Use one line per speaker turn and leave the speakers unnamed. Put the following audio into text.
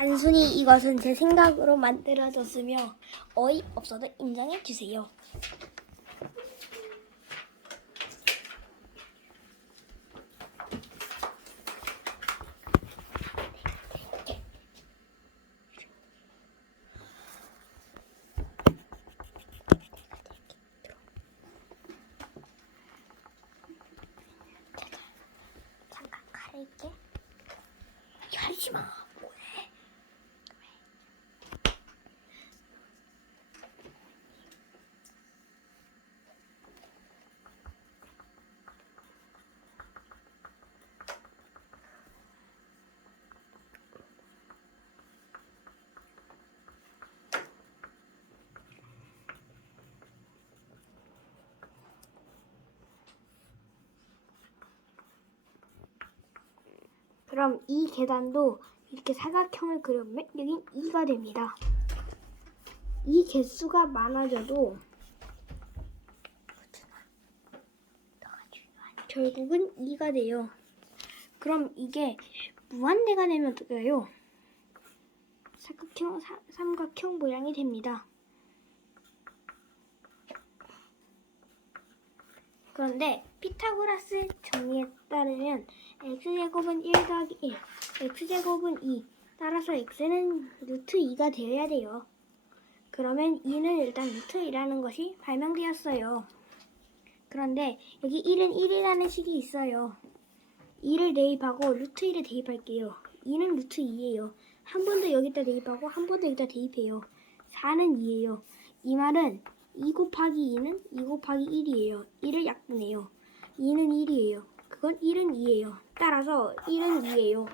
단순히 이것은 제 생각으로 만들어졌으며 어이없어도 인정해 주세요. 잠깐 가릴게. 가리지 마. 그럼 이 계단도 이렇게 사각형을 그려보면 여긴 2가 됩니다. 이 개수가 많아져도 결국은 2가 돼요. 그럼 이게 무한대가 되면 어떻게 돼요? 사각형, 사- 삼각형 모양이 됩니다. 그런데 피타고라스 정리에 따르면 x제곱은 1 더하기 1, x제곱은 2, 따라서 x는 루트 2가 되어야 돼요. 그러면 2는 일단 루트 2라는 것이 발명되었어요. 그런데 여기 1은 1이라는 식이 있어요. 2를 대입하고 루트 1을 대입할게요. 2는 루트 2예요. 한 번 더 여기다 대입하고 한 번 더 여기다 대입해요. 4는 2예요. 이 말은 2 곱하기 2는 2 곱하기 1이에요. 1을 약분해요. 2는 1이에요. 그건 1은 2예요. 따라서 1은 2예요.